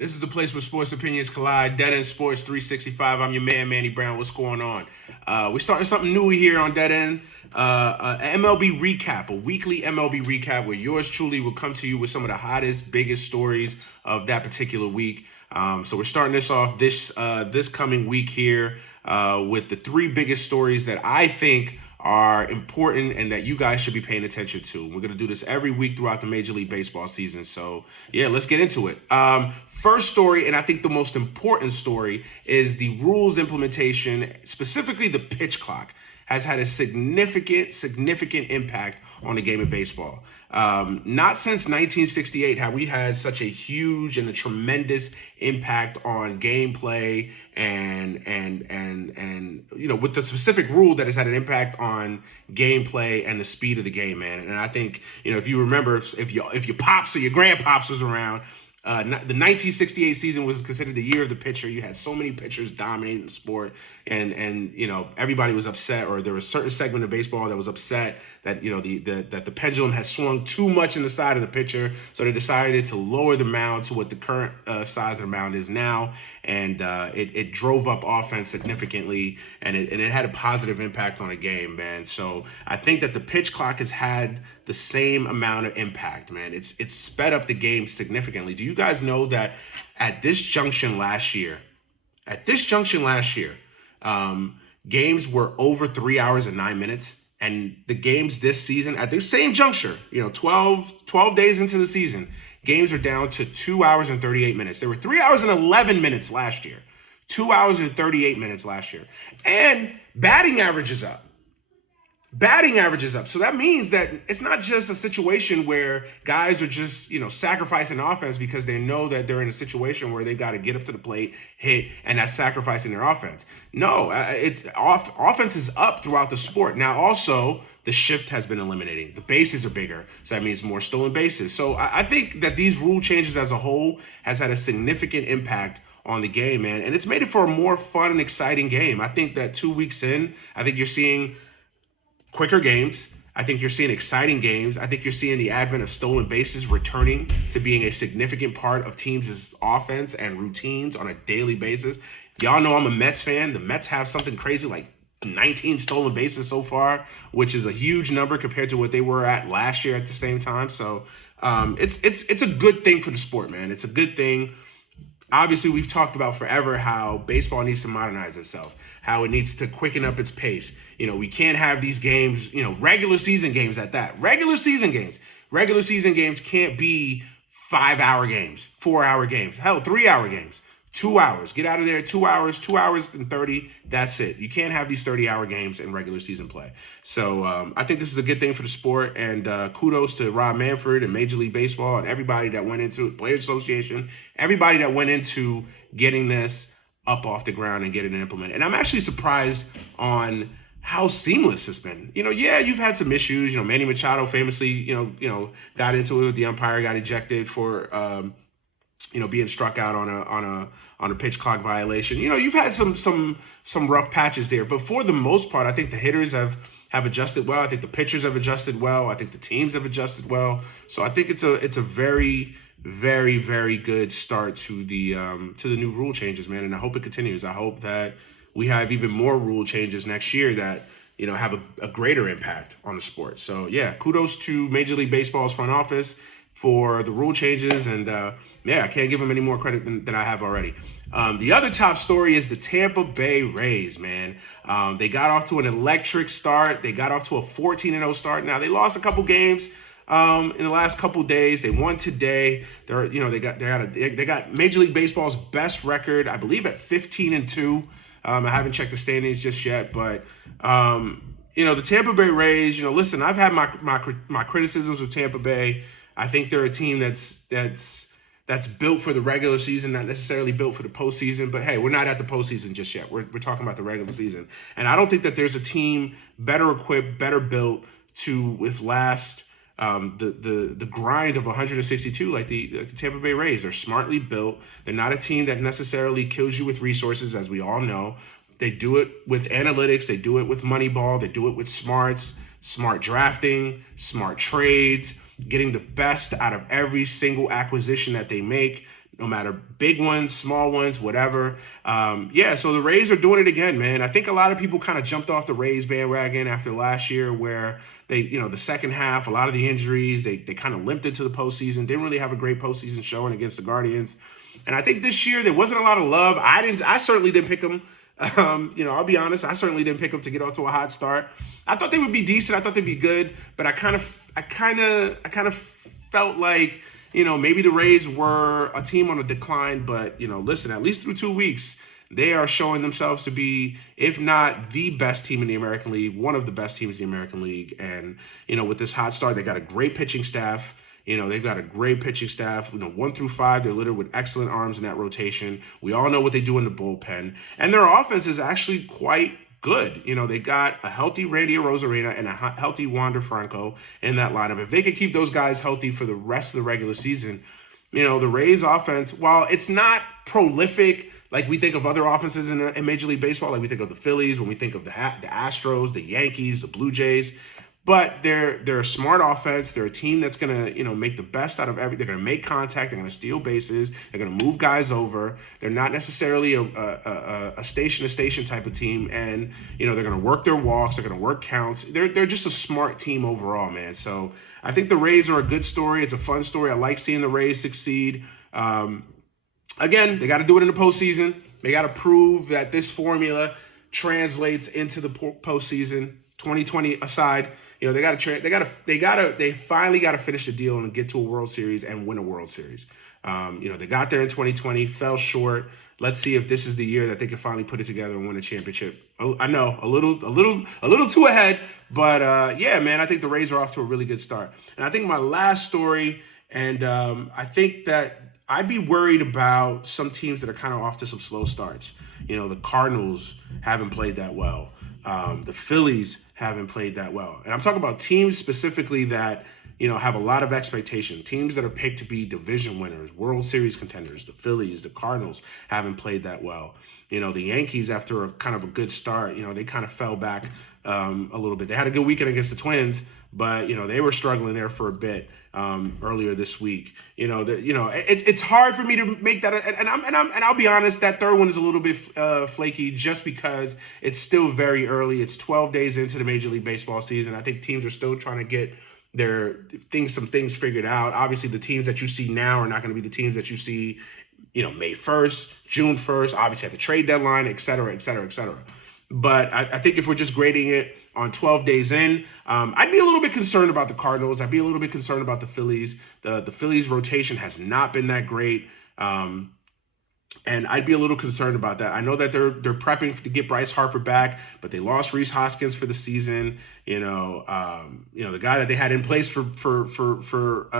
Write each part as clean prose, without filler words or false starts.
This is the place where sports opinions collide. Dead End Sports 365. I'm your man, Manny Brown. What's going on? We're starting something new here on Dead End. An MLB recap, a weekly MLB recap where yours truly will come to you with some of the hottest, biggest stories of that particular week. So we're starting this off this coming week here with the three biggest stories that I think are important and that you guys should be paying attention to. We're going to do this every week throughout the Major League Baseball season. So, yeah, let's get into it. First story, and I think the most important story, is the rules implementation, specifically the pitch clock, has had a significant impact on the game of baseball. Not since 1968 have we had such a huge and a tremendous impact on gameplay and with the specific rule that has had an impact on gameplay and the speed of the game, man. And I think if you remember, if your pops or your grandpops was around. The 1968 season was considered the year of the pitcher. You had so many pitchers dominating the sport, and everybody was upset, or there was a certain segment of baseball that was upset that that the pendulum has swung too much in the side of the pitcher, so they decided to lower the mound to what the current size of the mound is now, and it drove up offense significantly, and it had a positive impact on the game, man. So I think that the pitch clock has had the same amount of impact, man. It's sped up the game significantly. Do you guys know that at this junction last year, games were over 3 hours and 9 minutes, and the games this season at this same juncture, 12 days into the season, games are down to 2 hours and 38 minutes. There were 3 hours and 11 minutes last year, 2 hours and 38 minutes last year, and batting average is up. So that means that it's not just a situation where guys are just, sacrificing offense because they know that they're in a situation where they've got to get up to the plate, hit, and that's sacrificing their offense. No, offense is up throughout the sport. Now, also, the shift has been eliminating. The bases are bigger, so that means more stolen bases. So I think that these rule changes as a whole has had a significant impact on the game, man. And it's made it for a more fun and exciting game. I think that 2 weeks in, I think you're seeing quicker games. I think you're seeing exciting games. I think you're seeing the advent of stolen bases returning to being a significant part of teams' offense and routines on a daily basis. Y'all know I'm a Mets fan. The Mets have something crazy like 19 stolen bases so far, which is a huge number compared to what they were at last year at the same time. So it's a good thing for the sport, man. It's a good thing. Obviously, we've talked about forever how baseball needs to modernize itself, how it needs to quicken up its pace. We can't have these games, regular season games at that. Regular season games can't be 5-hour games, 4-hour games, hell, 3-hour games. 2 hours. Get out of there. 2 hours, 2 hours and 30. That's it. You can't have these 30-hour games in regular season play. So I think this is a good thing for the sport. And kudos to Rob Manfred and Major League Baseball and everybody that went into it, Players Association, everybody that went into getting this up off the ground and getting it implemented. And I'm actually surprised on how seamless it's been. You've had some issues. Manny Machado famously, got into it with the umpire, got ejected for being struck out on a pitch clock violation. You've had some rough patches there, but for the most part, I think the hitters have adjusted well. I think the pitchers have adjusted well. I think the teams have adjusted well. So I think it's a very, very, very good start to the new rule changes, man. And I hope it continues. I hope that we have even more rule changes next year that have a greater impact on the sport. So yeah, kudos to Major League Baseball's front office for the rule changes, and I can't give them any more credit than I have already. The other top story is the Tampa Bay Rays, man. They got off to an electric start. They got off to a 14-0 start. Now they lost a couple games in the last couple days. They won today. They got Major League Baseball's best record, I believe, at 15-2. I haven't checked the standings just yet, but the Tampa Bay Rays. Listen, I've had my criticisms of Tampa Bay. I think they're a team that's built for the regular season, not necessarily built for the postseason. But hey, we're not at the postseason just yet. We're talking about the regular season, and I don't think that there's a team better equipped, better built to withstand the grind of 162 like the Tampa Bay Rays. They're smartly built. They're not a team that necessarily kills you with resources, as we all know. They do it with analytics. They do it with Moneyball. They do it with smart drafting, smart trades, getting the best out of every single acquisition that they make. no matter big ones, small ones, whatever. Yeah, so the Rays are doing it again, man. I think a lot of people kind of jumped off the Rays bandwagon after last year where they, the second half, a lot of the injuries, they kind of limped into the postseason, didn't really have a great postseason showing against the Guardians. And I think this year there wasn't a lot of love. I certainly didn't pick them. I'll be honest, I certainly didn't pick them to get off to a hot start. I thought they would be decent. I thought they'd be good, but I kind of felt like, maybe the Rays were a team on a decline, but, listen, at least through 2 weeks, they are showing themselves to be, if not the best team in the American League, one of the best teams in the American League. And, with this hot start, they got a great pitching staff. They've got a great pitching staff. 1 through 5, they're littered with excellent arms in that rotation. We all know what they do in the bullpen. And their offense is actually quite good. They got a healthy Randy Arozarena and a healthy Wander Franco in that lineup. If they could keep those guys healthy for the rest of the regular season, the Rays offense, while it's not prolific like we think of other offenses in Major League Baseball, like we think of the Phillies, when we think of the Astros, the Yankees, the Blue Jays, but they're a smart offense. They're a team that's going to, make the best out of everything. They're going to make contact. They're going to steal bases. They're going to move guys over. They're not necessarily a station-to-station type of team. And, they're going to work their walks. They're going to work counts. They're just a smart team overall, man. So I think the Rays are a good story. It's a fun story. I like seeing the Rays succeed. Again, they got to do it in the postseason. They got to prove that this formula translates into the postseason. 2020 aside, they finally got to finish the deal and get to a World Series and win a World Series. They got there in 2020, fell short. Let's see if this is the year that they can finally put it together and win a championship. I know a little too ahead, but yeah, man, I think the Rays are off to a really good start. And I think my last story, and I think that I'd be worried about some teams that are kind of off to some slow starts. The Cardinals haven't played that well. The Phillies haven't played that well. And I'm talking about teams specifically that, have a lot of expectation. Teams that are picked to be division winners, World Series contenders. The Phillies, the Cardinals haven't played that well. The Yankees, after a kind of a good start, they kind of fell back a little bit. They had a good weekend against the Twins, but, they were struggling there for a bit earlier this week. It's hard for me to make that, and I'll be honest, that third one is a little bit flaky just because it's still very early. It's 12 days into the Major League Baseball season. I think teams are still trying to get some things figured out. Obviously, the teams that you see now are not going to be the teams that you see, May 1st, June 1st, obviously at the trade deadline, et cetera, et cetera, et cetera. But I think if we're just grading it on 12 days in, I'd be a little bit concerned about the Cardinals. I'd be a little bit concerned about the Phillies. The Phillies rotation has not been that great. And I'd be a little concerned about that. I know that they're prepping to get Bryce Harper back, but they lost Rhys Hoskins for the season. The guy that they had in place for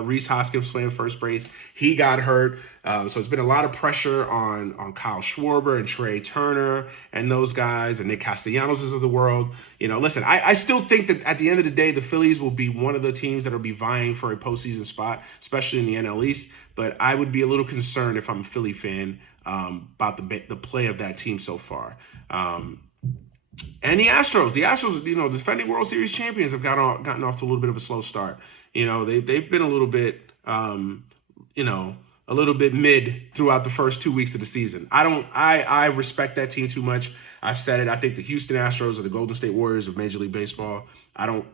Rhys Hoskins playing first base, he got hurt. So it's been a lot of pressure on Kyle Schwarber and Trey Turner and those guys and Nick Castellanos of the world. Listen, I still think that at the end of the day, the Phillies will be one of the teams that will be vying for a postseason spot, especially in the NL East. But I would be a little concerned if I'm a Philly fan about the play of that team so far. And the Astros, defending World Series champions have gotten off to a little bit of a slow start. They've been a little bit, a little bit mid throughout the first 2 weeks of the season. I respect that team too much. I've said it. I think the Houston Astros are the Golden State Warriors of Major League Baseball. I don't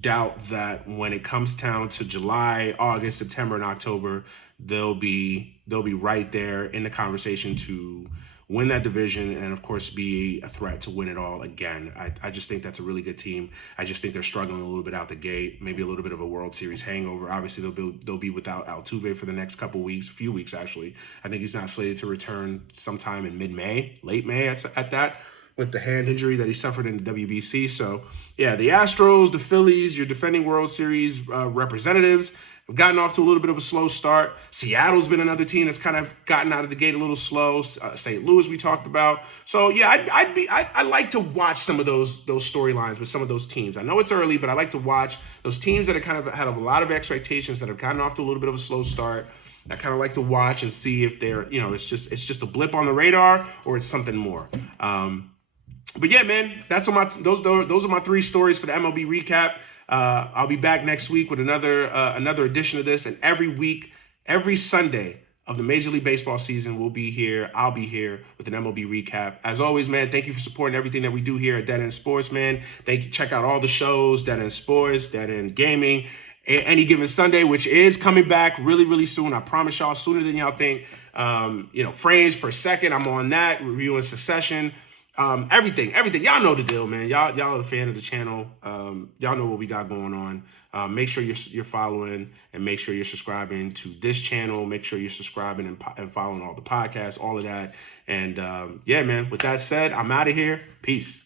doubt that when it comes down to July, August, September, and October, they'll be right there in the conversation to win that division and, of course, be a threat to win it all again. I just think that's a really good team. I just think they're struggling a little bit out the gate, maybe a little bit of a World Series hangover. Obviously, they'll be without Altuve for the next few weeks, actually. I think he's not slated to return sometime in mid-May, late May at that, with the hand injury that he suffered in the WBC. So, yeah, the Astros, the Phillies, your defending World Series representatives have gotten off to a little bit of a slow start. Seattle's been another team that's kind of gotten out of the gate a little slow. St. Louis we talked about. So, yeah, I like to watch some of those storylines with some of those teams. I know it's early, but I like to watch those teams that have kind of had a lot of expectations that have gotten off to a little bit of a slow start. I kind of like to watch and see if they're, it's just a blip on the radar or it's something more. But yeah, man, those are my 3 stories for the MLB recap. I'll be back next week with another edition of this, and every week Every Sunday of the Major League Baseball season, we'll be here. I'll be here with an MLB recap. As always, man, thank you for supporting everything that we do here at Dead End Sports, man. Thank you. Check out all the shows, Dead End Sports, Dead End Gaming, Any Given Sunday, which is coming back really, really soon. I promise y'all, sooner than y'all think. Frames per second, I'm on that, reviewing Succession. Everything. Y'all know the deal, man. Y'all are a fan of the channel. Y'all know what we got going on. Make sure you're following and make sure you're subscribing to this channel. Make sure you're subscribing and following all the podcasts, all of that. And yeah, man, with that said, I'm out of here. Peace.